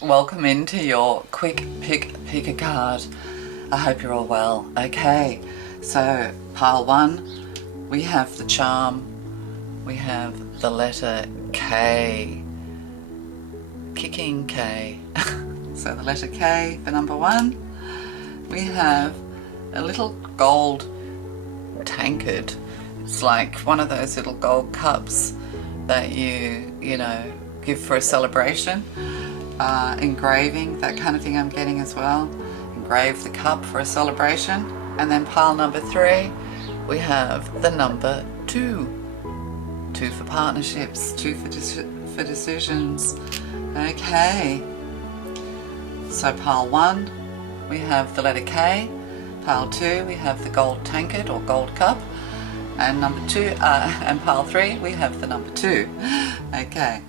Welcome into your quick pick a card. I hope you're all well. Okay, so pile one, we have the charm, we have the letter K, kicking K. So the letter K for number one, we have a little gold tankard. It's like one of those little gold cups that you know, give for a celebration. Engraving, that kind of thing I'm getting as well. Engrave the cup for a celebration. And then pile number three, we have the number two. Two for partnerships, two for decisions. Okay. So pile one, we have the letter K. Pile two, we have the gold tankard or gold cup. And number two, and pile three, we have the number two. Okay.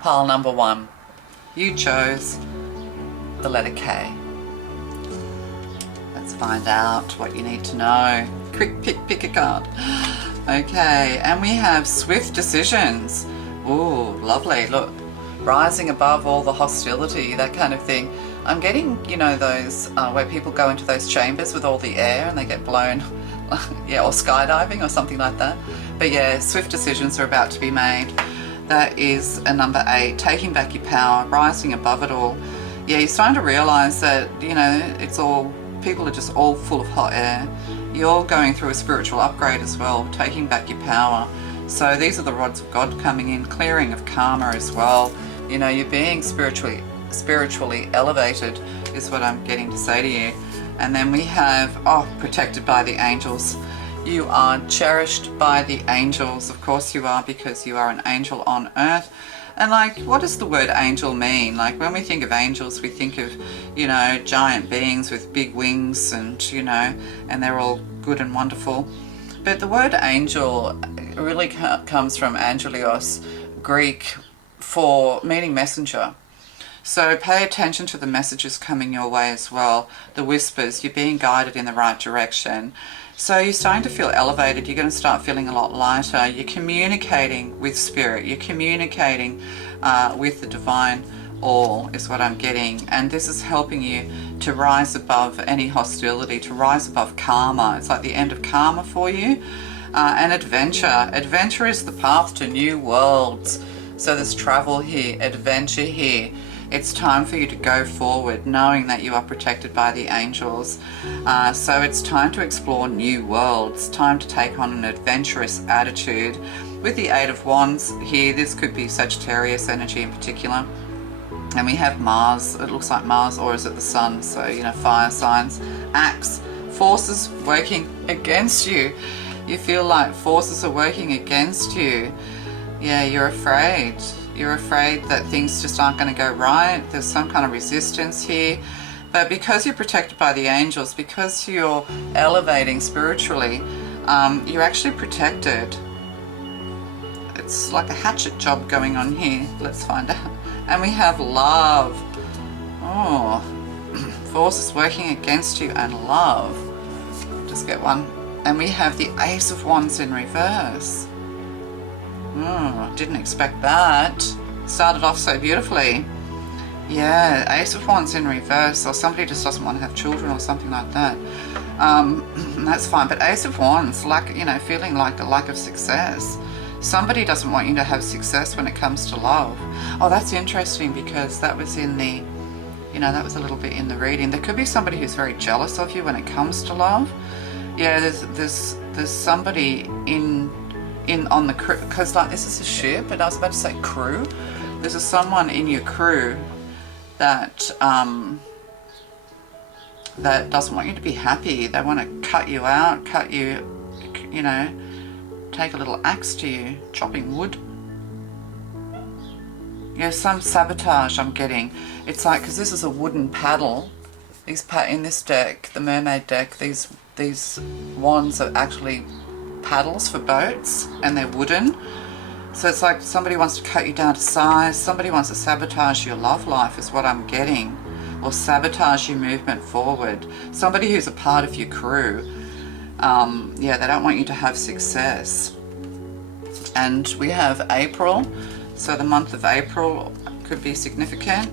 Pile number one, you chose the letter K. Let's find out what you need to know. Quick pick a card. Okay, and we have swift decisions. Ooh, lovely. Look, rising above all the hostility, that kind of thing. I'm getting, you know, those where people go into those chambers with all the air and they get blown, yeah, or skydiving or something like that. But yeah, swift decisions are about to be made. That is a number 8, taking back your power, rising above it all. Yeah, you're starting to realise that, you know, it's all, people are just all full of hot air. You're going through a spiritual upgrade as well, taking back your power. So these are the rods of God coming in, clearing of karma as well. You know, you're being spiritually elevated is what I'm getting to say to you. And then we have, protected by the angels. You are cherished by the angels. Of course you are, because you are an angel on earth. And like, what does the word angel mean? Like when we think of angels, we think of, you know, giant beings with big wings and, you know, and they're all good and wonderful. But the word angel really comes from angelios, Greek, for meaning messenger. So pay attention to the messages coming your way as well. The whispers, you're being guided in the right direction. So you're starting to feel elevated. You're going to start feeling a lot lighter. You're communicating with spirit. You're communicating with the divine all is what I'm getting. And this is helping you to rise above any hostility, to rise above karma. It's like the end of karma for you. And adventure. Adventure is the path to new worlds. So there's travel here, adventure here. It's time for you to go forward, knowing that you are protected by the angels. So it's time to explore new worlds, time to take on an adventurous attitude. With the Eight of Wands here, this could be Sagittarius energy in particular. And we have Mars, it looks like Mars, or is it the Sun? So, you know, fire signs. Axe, forces working against you. You feel like forces are working against you. Yeah, you're afraid. You're afraid that things just aren't going to go right. There's some kind of resistance here. But because you're protected by the angels, because you're elevating spiritually, you're actually protected. It's like a hatchet job going on here. Let's find out. And we have love. Oh, forces working against you and love. Just get one. And we have the Ace of Wands in reverse. Didn't expect that. Started off so beautifully. Yeah, Ace of Wands in reverse, or somebody just doesn't want to have children or something like that. That's fine. But Ace of Wands, like, you know, feeling like a lack of success. Somebody doesn't want you to have success when it comes to love. Oh, that's interesting, because that was in the, you know, that was a little bit in the reading. There could be somebody who's very jealous of you when it comes to love. Yeah, there's somebody on the crew, because like this is a ship, and I was about to say crew. There's someone in your crew that that doesn't want you to be happy. They want to cut you out, you know, take a little axe to you, chopping wood. Yeah, some sabotage I'm getting. It's like, because this is a wooden paddle. In this deck, the Mermaid deck, these wands are actually paddles for boats, and they're wooden. So it's like somebody wants to cut you down to size. Somebody wants to sabotage your love life is what I'm getting, or sabotage your movement forward. Somebody who's a part of your crew. Yeah, they don't want you to have success. And we have April. So the month of April, could be significant.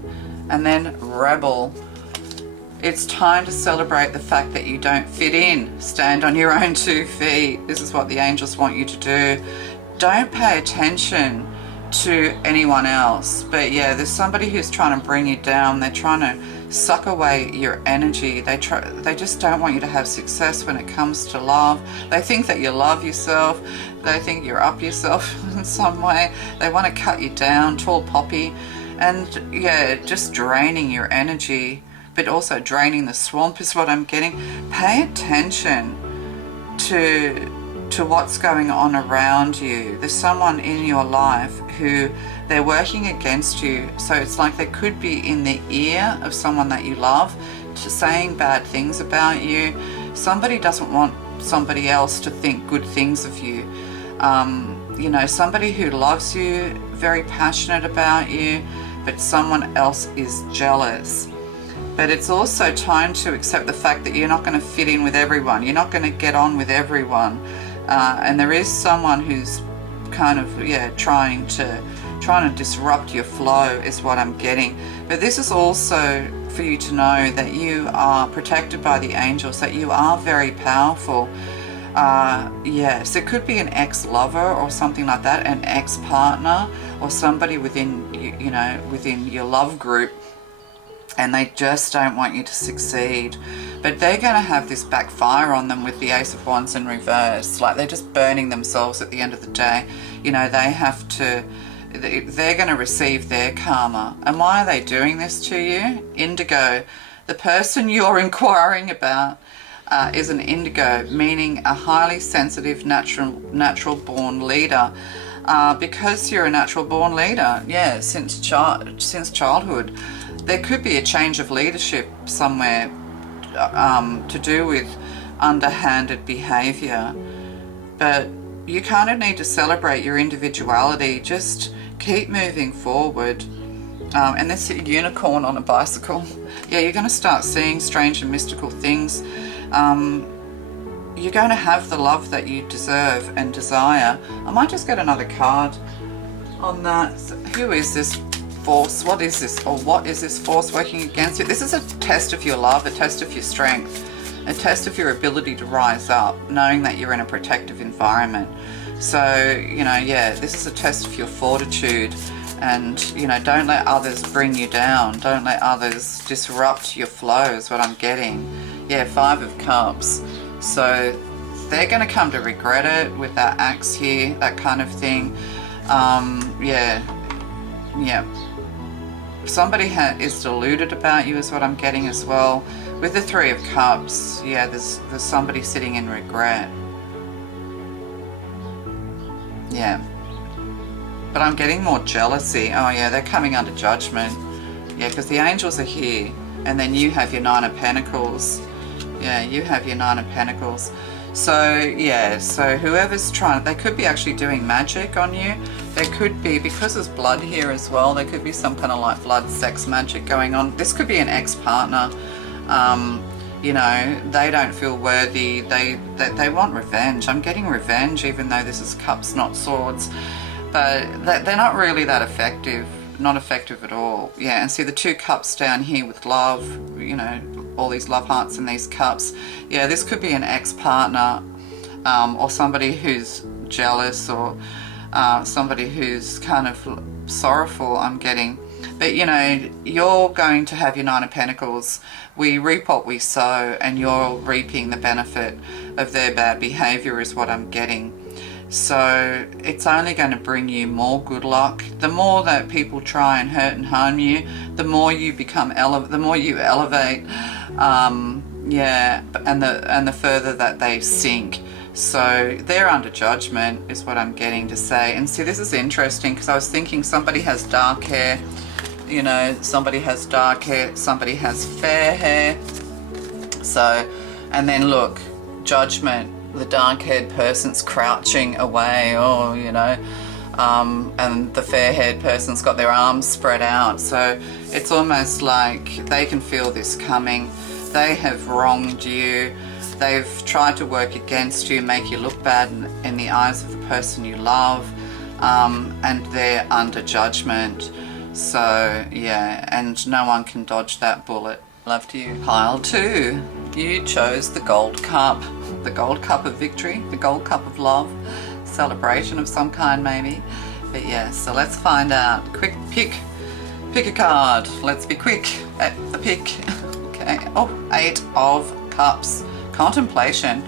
And then rebel. It's time to celebrate the fact that you don't fit in. Stand on your own 2 feet. This is what the angels want you to do. Don't pay attention to anyone else. But yeah, there's somebody who's trying to bring you down. They're trying to suck away your energy. They just don't want you to have success when it comes to love. They think that you love yourself. They think you're up yourself in some way. They want to cut you down, tall poppy. And yeah, just draining your energy, but also draining the swamp is what I'm getting. Pay attention to what's going on around you. There's someone in your life who they're working against you. So it's like they could be in the ear of someone that you love, saying bad things about you. Somebody doesn't want somebody else to think good things of you. You know, somebody who loves you, very passionate about you, but someone else is jealous. But it's also time to accept the fact that you're not going to fit in with everyone. You're not going to get on with everyone. And there is someone who's kind of, yeah, trying to disrupt your flow is what I'm getting. But this is also for you to know that you are protected by the angels, that you are very powerful. Yes, it could be an ex-lover or something like that, an ex-partner, or somebody within, you know, within your love group, and they just don't want you to succeed. But they're going to have this backfire on them with the Ace of Wands in reverse. Like, they're just burning themselves at the end of the day. You know, they have to, they're going to receive their karma. And why are they doing this to you? Indigo. The person you're inquiring about is an indigo, meaning a highly sensitive, natural born leader. Because you're a natural born leader, yeah, since childhood. There could be a change of leadership somewhere to do with underhanded behavior. But you kind of need to celebrate your individuality. Just keep moving forward. And this unicorn on a bicycle. Yeah, you're going to start seeing strange and mystical things. You're going to have the love that you deserve and desire. I might just get another card on that. Who is this force? What is this? Or what is this force working against you? This is a test of your love, a test of your strength, a test of your ability to rise up, knowing that you're in a protective environment. So, you know, yeah, this is a test of your fortitude. And, you know, don't let others bring you down. Don't let others disrupt your flow is what I'm getting. Yeah, 5 of Cups. So they're going to come to regret it with that axe here, that kind of thing. Yeah. Somebody is deluded about you is what I'm getting as well. With the 3 of Cups, yeah, there's somebody sitting in regret. Yeah. But I'm getting more jealousy. Oh yeah, they're coming under judgment. Yeah, because the angels are here. And then you have your 9 of Pentacles. Yeah, you have your 9 of Pentacles. So, yeah, so whoever's trying, they could be actually doing magic on you. There could be, because there's blood here as well, there could be some kind of like blood sex magic going on. This could be an ex-partner. You know, they don't feel worthy. They want revenge. I'm getting revenge, even though this is cups, not swords. But they're not really that effective. Not effective at all. Yeah, and see the 2 cups down here with love, you know, all these love hearts in these cups. Yeah, this could be an ex-partner, or somebody who's jealous, or somebody who's kind of sorrowful, I'm getting. But, you know, you're going to have your 9 of Pentacles. We reap what we sow, and you're reaping the benefit of their bad behavior is what I'm getting. So it's only going to bring you more good luck. The more that people try and hurt and harm you, the more you become the more you elevate. Yeah, and the further that they sink. So they're under judgment is what I'm getting to say. And see, this is interesting because I was thinking somebody has dark hair. You know, somebody has dark hair, somebody has fair hair. So, and then look, judgment. The dark-haired person's crouching away, or, you know, and the fair-haired person's got their arms spread out. So it's almost like they can feel this coming. They have wronged you. They've tried to work against you, make you look bad in the eyes of the person you love, and they're under judgment. So yeah, and no one can dodge that bullet. Love to you. Pile 2, you chose the gold cup. The gold cup of victory, the gold cup of love, celebration of some kind maybe. But yeah, so let's find out. Quick pick a card. Let's be quick at the pick. Okay, oh, 8 of Cups. Contemplation.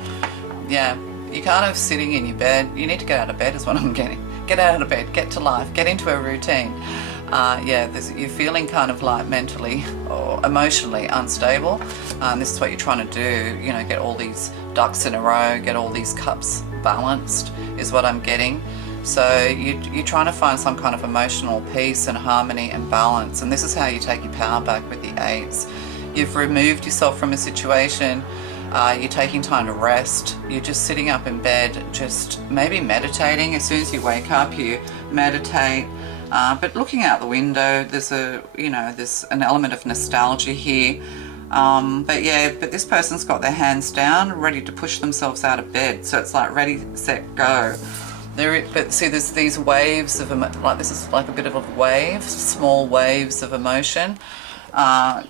Yeah, you're kind of sitting in your bed. You need to get out of bed is what I'm getting. Get out of bed, get to life, get into a routine. Yeah, you're feeling kind of like mentally or emotionally unstable. This is what you're trying to do, you know, get all these ducks in a row, get all these cups balanced is what I'm getting. So you're trying to find some kind of emotional peace and harmony and balance, and this is how you take your power back with the 8s. You've removed yourself from a situation. You're taking time to rest. You're just sitting up in bed, just maybe meditating. As soon as you wake up, you meditate. But looking out the window, there's an element of nostalgia here. But this person's got their hands down, ready to push themselves out of bed. So it's like ready, set, go. But see, there's these waves of this is like a bit of a wave, small waves of emotion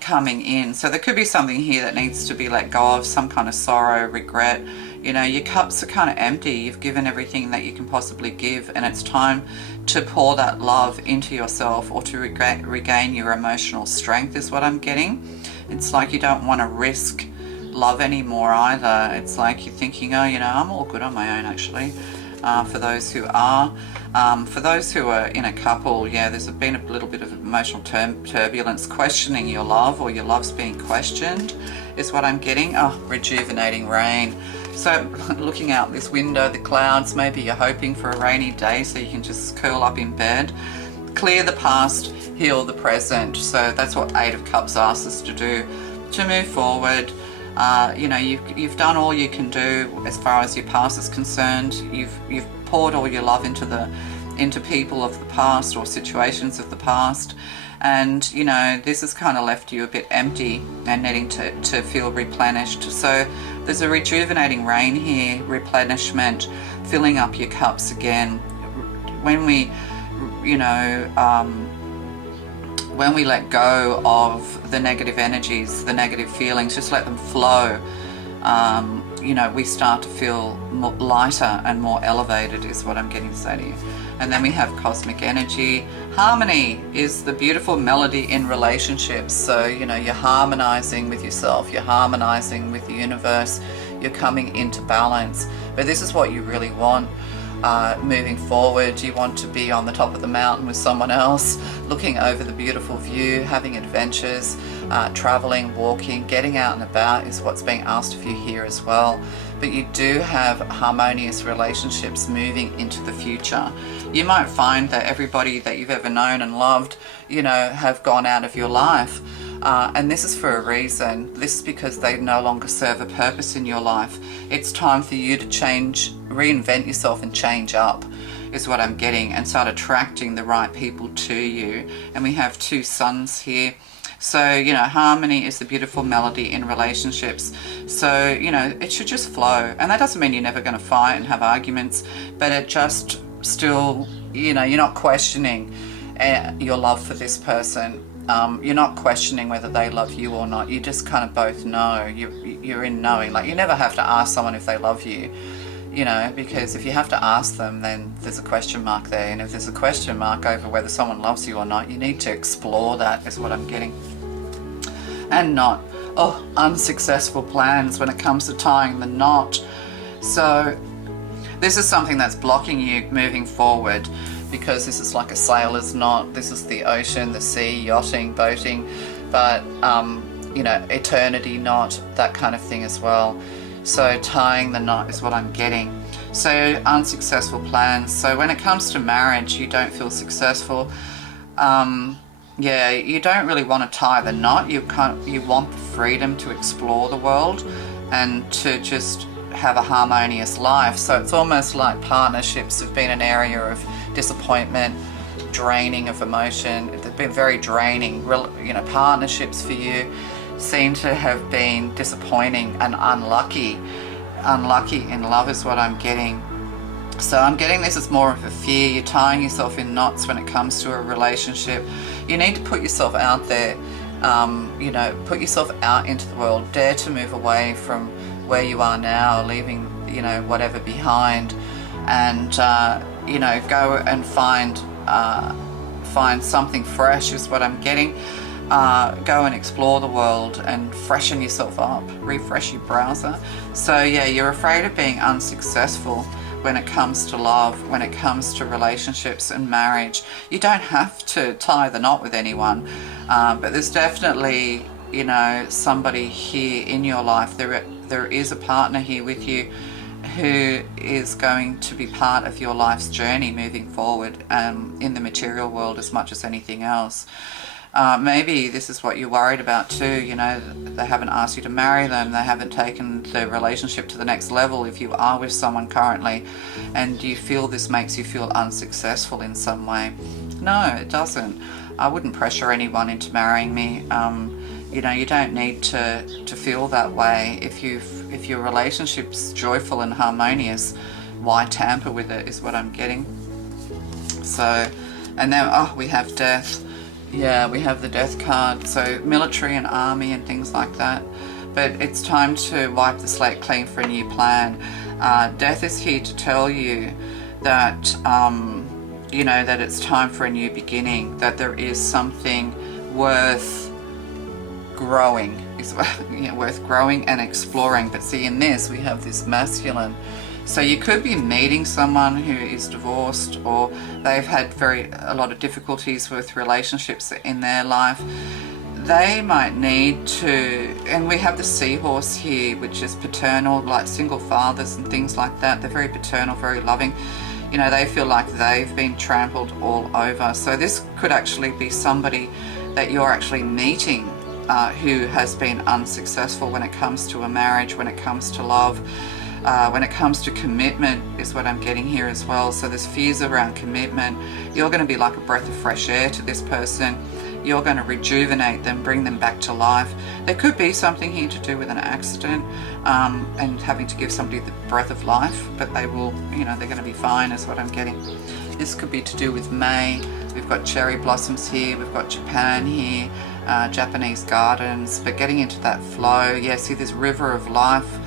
coming in. So there could be something here that needs to be let go of, some kind of sorrow, regret. You know, your cups are kind of empty. You've given everything that you can possibly give, and it's time to pour that love into yourself, or to regain your emotional strength is what I'm getting. It's like you don't want to risk love anymore either. It's like you're thinking, oh, you know, I'm all good on my own actually. For those who are. For those who are in a couple, yeah, there's been a little bit of emotional turbulence, questioning your love, or your love's being questioned is what I'm getting. Oh, rejuvenating rain. So looking out this window, the clouds, maybe you're hoping for a rainy day so you can just curl up in bed. Clear the past, heal the present. So that's what 8 of Cups asks us to do, to move forward. You know, you've done all you can do as far as your past is concerned. You've poured all your love into people of the past or situations of the past, and you know, this has kind of left you a bit empty and needing to feel replenished. So there's a rejuvenating rain here, replenishment, filling up your cups again. When we, you know, when we let go of the negative energies, the negative feelings, just let them flow, you know, we start to feel more lighter and more elevated is what I'm getting to say to you. And then we have cosmic energy. Harmony is the beautiful melody in relationships. So, you know, you're harmonizing with yourself, you're harmonizing with the universe, you're coming into balance. But this is what you really want. Moving forward, you want to be on the top of the mountain with someone else, looking over the beautiful view, having adventures, traveling, walking, getting out and about is what's being asked of you here as well. But you do have harmonious relationships moving into the future. You might find that everybody that you've ever known and loved, you know, have gone out of your life. And this is for a reason. This is because they no longer serve a purpose in your life. It's time for you to change, reinvent yourself and change up is what I'm getting, and start attracting the right people to you. And we have 2 suns here. So, you know, harmony is the beautiful melody in relationships. So, you know, it should just flow. And that doesn't mean you're never going to fight and have arguments, but it just still, you know, you're not questioning your love for this person. You're not questioning whether they love you or not. You just kind of both know. You're in knowing. Like, you never have to ask someone if they love you, you know, because if you have to ask them, then there's a question mark there. And if there's a question mark over whether someone loves you or not, you need to explore that is what I'm getting. And not, unsuccessful plans when it comes to tying the knot. So this is something that's blocking you moving forward, because this is like a sailor's knot. This is the ocean, the sea, yachting, boating, but you know, eternity knot, that kind of thing as well. So tying the knot is what I'm getting. So unsuccessful plans. So when it comes to marriage, you don't feel successful. Yeah, you don't really want to tie the knot. You want the freedom to explore the world and to just have a harmonious life. So it's almost like partnerships have been an area of disappointment, draining of emotion. They've been very draining. You know, partnerships for you seem to have been disappointing and unlucky. Unlucky in love is what I'm getting. So I'm getting this as more of a fear. You're tying yourself in knots when it comes to a relationship. You need to put yourself out there, you know, put yourself out into the world. Dare to move away from where you are now, leaving, you know, whatever behind, and, you know, go and find something fresh is what I'm getting. Go and explore the world and freshen yourself up, refresh your browser. So yeah, you're afraid of being unsuccessful when it comes to love, when it comes to relationships and marriage. You don't have to tie the knot with anyone, but there's definitely, you know, somebody here in your life. There is a partner here with you who is going to be part of your life's journey moving forward, in the material world as much as anything else. Maybe this is what you're worried about too. You know, they haven't asked you to marry them, they haven't taken the relationship to the next level if you are with someone currently, and you feel this makes you feel unsuccessful in some way. No, it doesn't. I wouldn't pressure anyone into marrying me. You know, you don't need to feel that way. If your relationship's joyful and harmonious, why tamper with it is what I'm getting. So, and then, oh, we have death. Yeah, we have the death card. So military and army and things like that. But it's time to wipe the slate clean for a new plan. Death is here to tell you that, you know, that it's time for a new beginning, that there is something worth growing, worth growing and exploring. But see, in this, we have this masculine. So you could be meeting someone who is divorced, or they've had a lot of difficulties with relationships in their life. They might need to, and we have the seahorse here, which is paternal, like single fathers and things like that. They're very paternal, very loving. You know, they feel like they've been trampled all over. So this could actually be somebody that you're actually meeting who has been unsuccessful when it comes to a marriage, when it comes to love. When it comes to commitment is what I'm getting here as well. So there's fears around commitment. You're going to be like a breath of fresh air to this person. You're going to rejuvenate them, bring them back to life. There could be something here to do with an accident and having to give somebody the breath of life, but they will, you know, they're going to be fine is what I'm getting. This could be to do with May. We've got cherry blossoms here. We've got Japan here, Japanese gardens, but getting into that flow. Yeah, see this river of life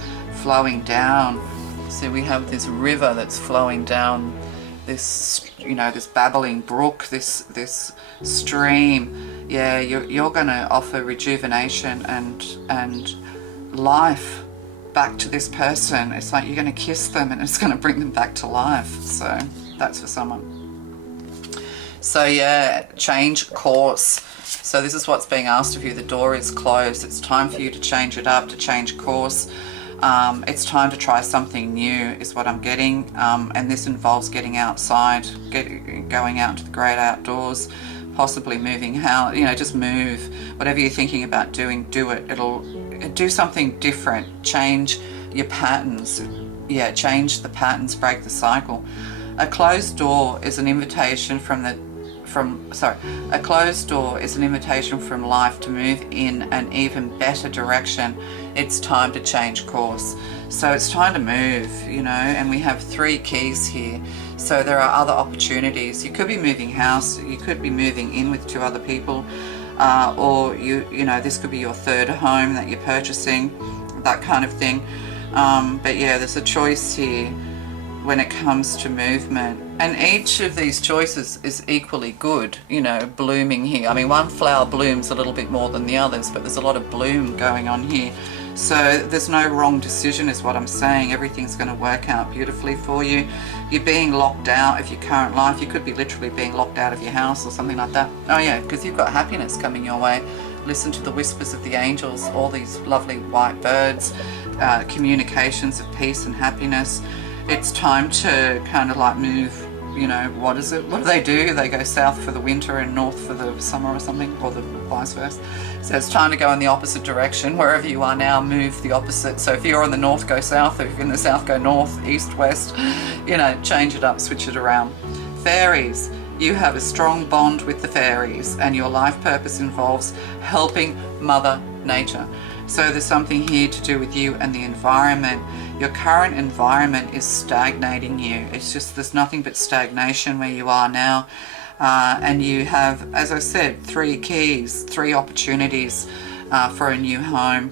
flowing down. So we have this river that's flowing down, this, you know, this babbling brook, this stream. Yeah, you're going to offer rejuvenation and life back to this person. It's like you're going to kiss them and it's going to bring them back to life. So that's for someone. So yeah, change course. So this is what's being asked of you. The door is closed. It's time for you to change it up, to change course. It's time to try something new is what I'm getting, and this involves getting outside, going out into the great outdoors, possibly moving house, you know, just move. Whatever you're thinking about doing, do it. It'll do something different, change your patterns. Yeah, change the patterns, break the cycle. A closed door is an invitation a closed door is an invitation from life to move in an even better direction. It's time to change course. So it's time to move, you know, and we have 3 keys here. So there are other opportunities. You could be moving house, you could be moving in with 2 other people, or you know, this could be your 3rd home that you're purchasing, that kind of thing. But yeah, there's a choice here when it comes to movement, and each of these choices is equally good, you know, blooming here. I mean, one flower blooms a little bit more than the others, but there's a lot of bloom going on here. So there's no wrong decision is what I'm saying. Everything's going to work out beautifully for you. You're being locked out of your current life. You could be literally being locked out of your house or something like that. Oh yeah, because you've got happiness coming your way. Listen to the whispers of the angels, all these lovely white birds, communications of peace and happiness. It's time to kind of like move, you know, what do they do? They go south for the winter and north for the summer or something, or the vice versa. So it's time to go in the opposite direction. Wherever you are now, move the opposite. So if you're in the north, go south. If you're in the south, go north, east, west. You know, change it up, switch it around. Fairies, you have a strong bond with the fairies, and your life purpose involves helping Mother nature. So there's something here to do with you and the environment. Your current environment is stagnating you. It's just, there's nothing but stagnation where you are now. And you have, as I said, 3 keys, 3 opportunities for a new home.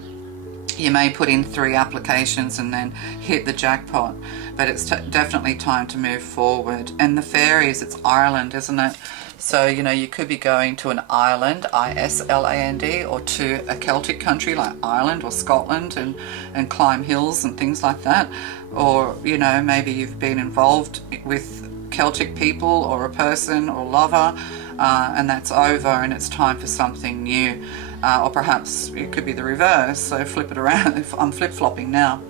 You may put in 3 applications and then hit the jackpot, but it's definitely time to move forward. And the fairies, it's Ireland, isn't it? So, you know, you could be going to an island, I-S-L-A-N-D, or to a Celtic country like Ireland or Scotland and climb hills and things like that. Or, you know, maybe you've been involved with Celtic people or a person or lover, and that's over and it's time for something new. Or perhaps it could be the reverse, so flip it around. I'm flip-flopping now.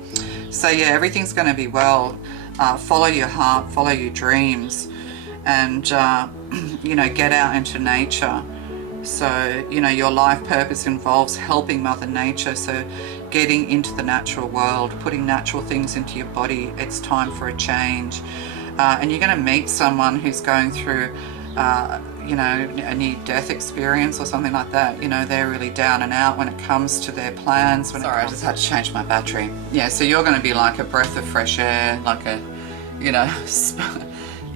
So yeah, everything's going to be well. Follow your heart, follow your dreams, and you know, get out into nature. So, you know, your life purpose involves helping Mother Nature, so getting into the natural world, putting natural things into your body. It's time for a change. And you're going to meet someone who's going through you know, a near-death experience or something like that. You know, they're really down and out when it comes to their plans. Sorry, I just had to change my battery. Yeah, so you're going to be like a breath of fresh air, like a, you know,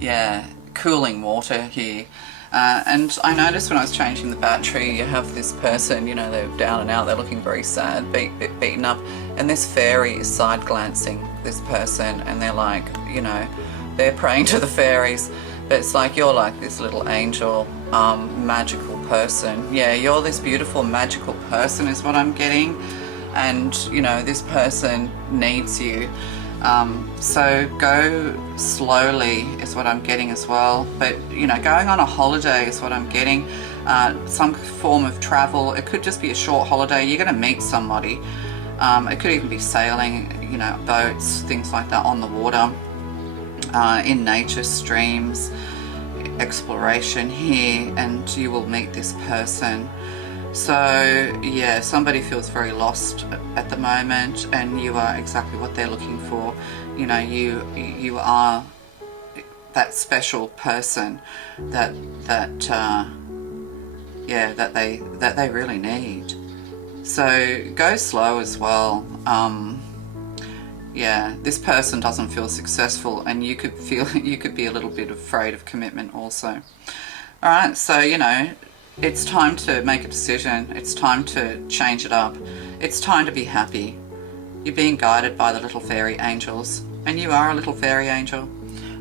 yeah, cooling water here. And I noticed when I was changing the battery, you have this person, you know, they're down and out, they're looking very sad, beaten up, and this fairy is side glancing this person, and they're like, you know, they're praying to the fairies. But it's like you're like this little angel, magical person. Yeah, you're this beautiful magical person is what I'm getting. And, you know, this person needs you. So go slowly is what I'm getting as well. But, you know, going on a holiday is what I'm getting. Some form of travel. It could just be a short holiday. You're going to meet somebody. It could even be sailing, you know, boats, things like that on the water. In nature, streams, exploration here, and you will meet this person. So yeah, somebody feels very lost at the moment, and you are exactly what they're looking for. You know, you are that special person that yeah, that they really need. So go slow as well. Yeah, this person doesn't feel successful, and you could be a little bit afraid of commitment also. All right, so, you know, it's time to make a decision. It's time to change it up. It's time to be happy. You're being guided by the little fairy angels, and you are a little fairy angel.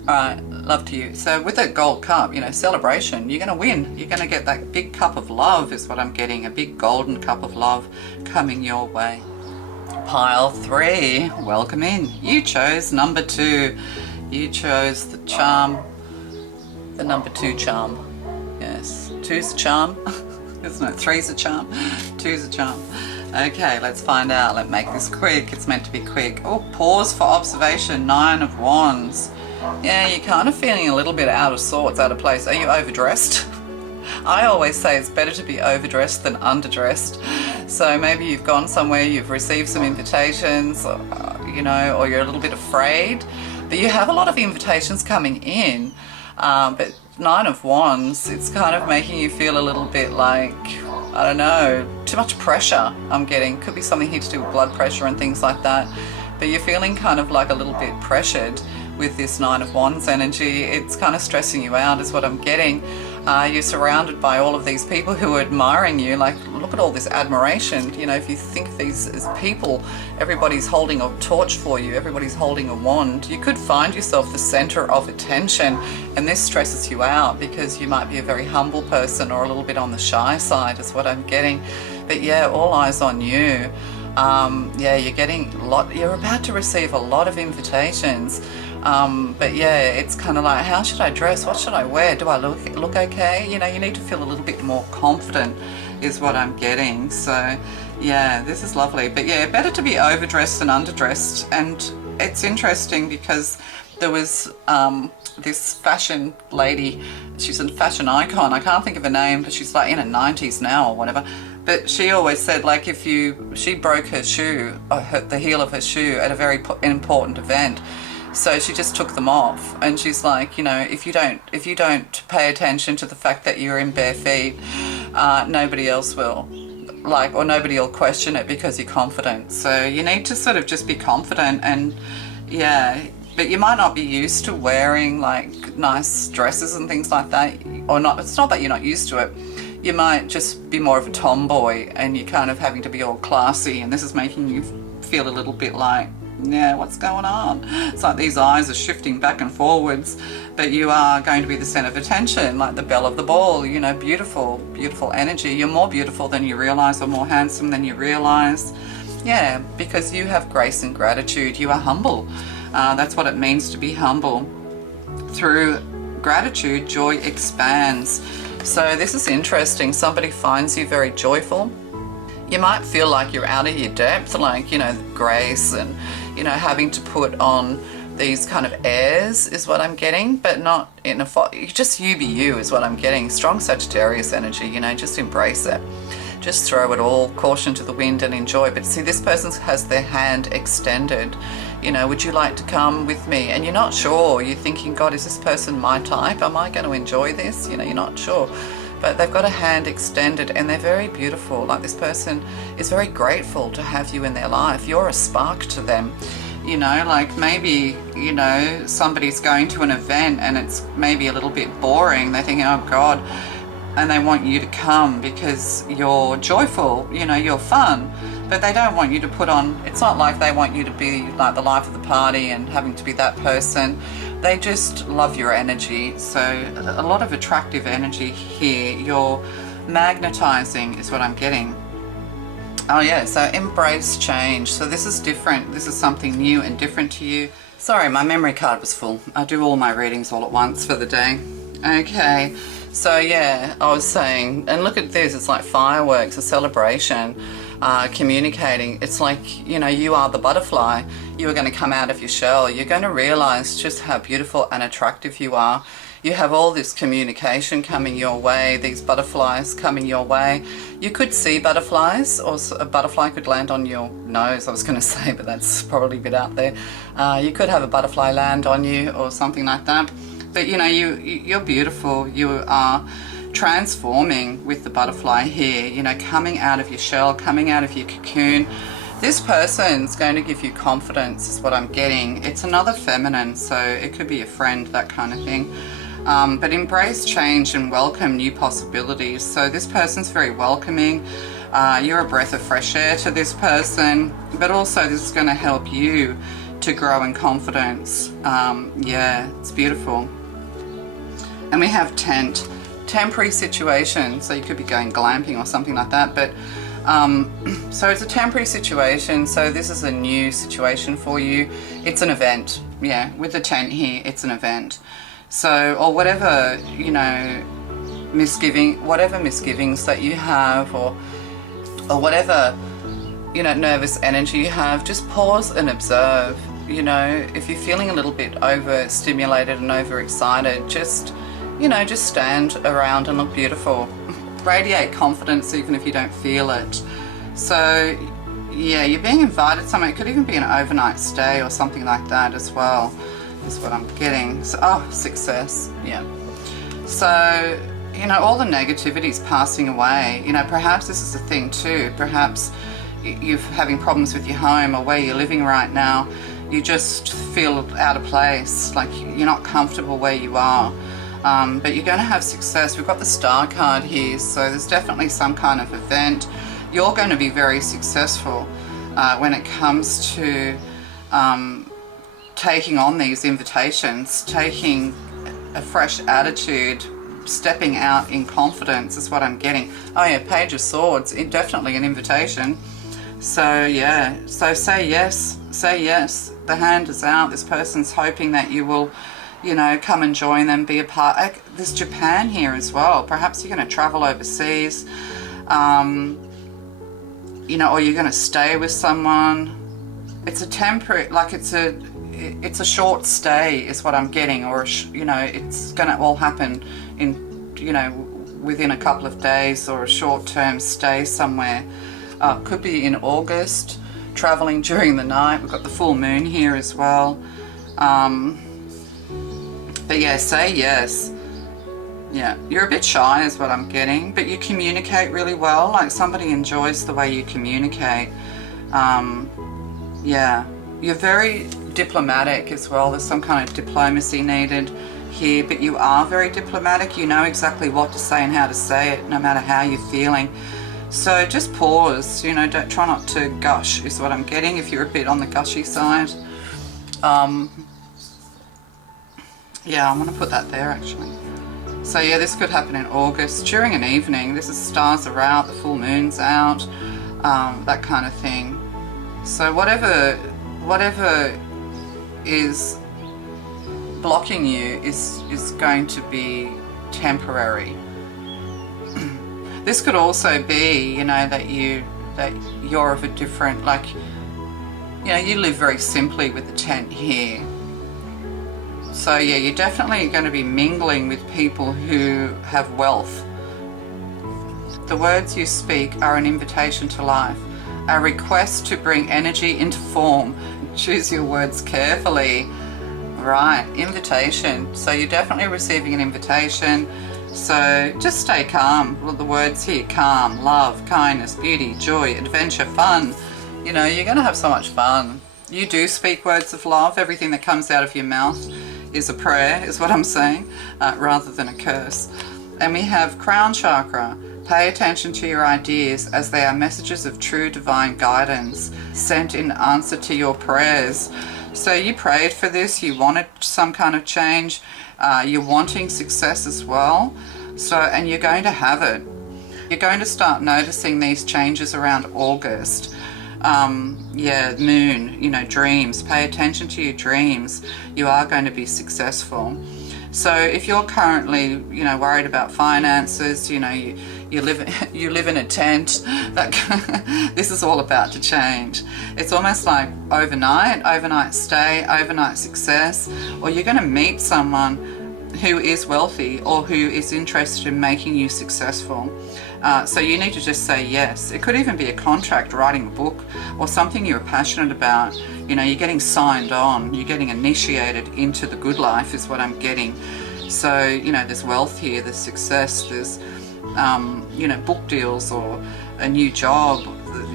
All right, love to you. So with that gold cup, you know, celebration, you're going to win. You're going to get that big cup of love is what I'm getting, a big golden cup of love coming your way. Pile 3, welcome in. You chose number 2. You chose the charm, the number 2 charm. Yes, 2's a charm, isn't it? 3's a charm, 2's a charm. Okay, let's find out. Let's make this quick. It's meant to be quick. Oh, pause for observation, 9 of Wands. Yeah, you're kind of feeling a little bit out of sorts, out of place. Are you overdressed? I always say it's better to be overdressed than underdressed. So maybe you've gone somewhere, you've received some invitations, you know, or you're a little bit afraid. But you have a lot of invitations coming in. But 9 of Wands, it's kind of making you feel a little bit like, I don't know, too much pressure I'm getting. Could be something here to do with blood pressure and things like that. But you're feeling kind of like a little bit pressured with this 9 of Wands energy. It's kind of stressing you out is what I'm getting. You're surrounded by all of these people who are admiring you. Like, look at all this admiration. You know, if you think of these as people, everybody's holding a torch for you, everybody's holding a wand. You could find yourself the center of attention, and this stresses you out because you might be a very humble person or a little bit on the shy side is what I'm getting. But yeah, all eyes on you. Yeah, you're about to receive a lot of invitations. But yeah, it's kind of like, how should I dress? What should I wear? Do I look okay? You know, you need to feel a little bit more confident is what I'm getting. So yeah, this is lovely. But yeah, better to be overdressed than underdressed. And it's interesting because there was this fashion lady, she's a fashion icon. I can't think of her name, but she's like in her 90s now or whatever. But she always said, like, she broke her shoe, the heel of her shoe at a very important event. So she just took them off, and she's like, you know, if you don't pay attention to the fact that you're in bare feet, nobody else will. Like, or nobody will question it because you're confident. So you need to sort of just be confident. And yeah, but you might not be used to wearing like nice dresses and things like that, or not. It's not that you're not used to it. You might just be more of a tomboy and you're kind of having to be all classy, and this is making you feel a little bit like, yeah, what's going on? It's like these eyes are shifting back and forwards, but you are going to be the center of attention, like the belle of the ball, you know, beautiful, beautiful energy. You're more beautiful than you realize, or more handsome than you realize. Yeah, because you have grace and gratitude. You are humble. That's what it means to be humble. Through gratitude, joy expands. So this is interesting. Somebody finds you very joyful. You might feel like you're out of your depth, like, you know, grace and, you know, having to put on these kind of airs is what I'm getting, but not in a, just you be you is what I'm getting. Strong Sagittarius energy, you know, just embrace it. Just throw it all, caution to the wind, and enjoy. But see, this person has their hand extended. You know, would you like to come with me? And you're not sure. You're thinking, God, is this person my type? Am I going to enjoy this? You know, you're not sure. But they've got a hand extended and they're very beautiful. Like, this person is very grateful to have you in their life. You're a spark to them. You know, like maybe, you know, somebody's going to an event and it's maybe a little bit boring. They're thinking, oh God, and they want you to come because you're joyful, you know, you're fun. But they don't want you to put on, it's not like they want you to be like the life of the party and having to be that person. They just love your energy. So a lot of attractive energy here. You're magnetizing is what I'm getting. Oh yeah, so embrace change. So this is different. This is something new and different to you. Sorry, my memory card was full. I do all my readings all at once for the day. Okay, so yeah, I was saying, and look at this, it's like fireworks, a celebration, communicating. It's like, you know, you are the butterfly. You are going to come out of your shell. You're going to realize just how beautiful and attractive you are. You have all this communication coming your way, these butterflies coming your way. You could see butterflies, or a butterfly could land on your nose, I was going to say, but that's probably a bit out there. You could have a butterfly land on you or something like that. But you know, you're beautiful. You are transforming with the butterfly here, you know, coming out of your shell, coming out of your cocoon. This person's going to give you confidence is what I'm getting. It's another feminine, so it could be a friend, that kind of thing. But embrace change and welcome new possibilities. So this person's very welcoming. You're a breath of fresh air to this person, but also this is going to help you to grow in confidence. Yeah, it's beautiful. And we have tent, temporary situation. So you could be going glamping or something like that. But so it's a temporary situation. So this is a new situation for you. It's an event. Yeah, with the tent here, it's an event. So, or whatever, you know, whatever misgivings that you have, or whatever, you know, nervous energy you have, just pause and observe. You know, if you're feeling a little bit overstimulated and overexcited, just, you know, just stand around and look beautiful. Radiate confidence even if you don't feel it. So, yeah, you're being invited somewhere. It could even be an overnight stay or something like that as well, is what I'm getting. So, oh, success, yeah. So, you know, all the negativity's passing away. You know, perhaps this is a thing too. Perhaps you're having problems with your home or where you're living right now. You just feel out of place, like you're not comfortable where you are. But you're going to have success. We've got the Star card here, so there's definitely some kind of event. You're going to be very successful when it comes to taking on these invitations, taking a fresh attitude, stepping out in confidence is what I'm getting. Oh yeah, Page of Swords, definitely an invitation. So yeah, so say yes, say yes. The hand is out. This person's hoping that you will, you know, come and join them, be a part. There's Japan here as well. Perhaps you're going to travel overseas, you know, or you're going to stay with someone. It's a temporary, like it's a short stay is what I'm getting, or, you know, it's going to all happen in, you know, within a couple of days, or a short-term stay somewhere. Could be in August, traveling during the night. We've got the full moon here as well. But yeah, say yes. Yeah, you're a bit shy is what I'm getting, but you communicate really well. Like somebody enjoys the way you communicate. Yeah, you're very diplomatic as well. There's some kind of diplomacy needed here, but you are very diplomatic. You know exactly what to say and how to say it, no matter how you're feeling. So just pause, you know, don't try not to gush is what I'm getting if you're a bit on the gushy side. Yeah, I'm going to put that there actually. So yeah, this could happen in August during an evening. This is stars are out, the full moon's out, that kind of thing. So whatever is blocking you is going to be temporary. This could also be, you know, that you're of a different, like, you know, you live very simply with the 10 here. So yeah, you're definitely going to be mingling with people who have wealth. The words you speak are an invitation to life, a request to bring energy into form. Choose your words carefully. Right, invitation. So you're definitely receiving an invitation. So just stay calm. Well, the words here: calm, love, kindness, beauty, joy, adventure, fun. You know, you're going to have so much fun. You do speak words of love. Everything that comes out of your mouth is a prayer, is what I'm saying, rather than a curse. And we have crown chakra. Pay attention to your ideas as they are messages of true divine guidance sent in answer to your prayers. So you prayed for this, you wanted some kind of change, you're wanting success as well. So, and you're going to have it. You're going to start noticing these changes around August. Yeah, moon, you know, dreams. Pay attention to your dreams. You are going to be successful. So if you're currently, you know, worried about finances, you know, you live in a tent, this is all about to change. It's almost like overnight stay, overnight success, or you're going to meet someone who is wealthy or who is interested in making you successful. So you need to just say yes. It could even be a contract, writing a book, or something you're passionate about. You know, you're getting signed on, you're getting initiated into the good life is what I'm getting. So, you know, there's wealth here, there's success, there's, you know, book deals or a new job,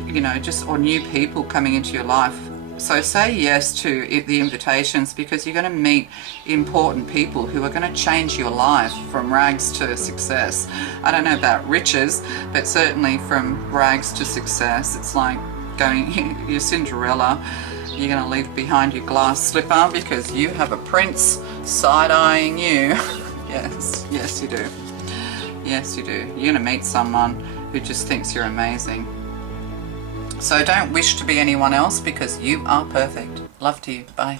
you know, just, or new people coming into your life. So say yes to the invitations, because you're going to meet important people who are going to change your life from rags to success. I don't know about riches, but certainly from rags to success. It's like going, you're Cinderella, you're going to leave behind your glass slipper because you have a prince side-eyeing you. Yes, yes you do. Yes you do. You're going to meet someone who just thinks you're amazing. So don't wish to be anyone else, because you are perfect. Love to you. Bye.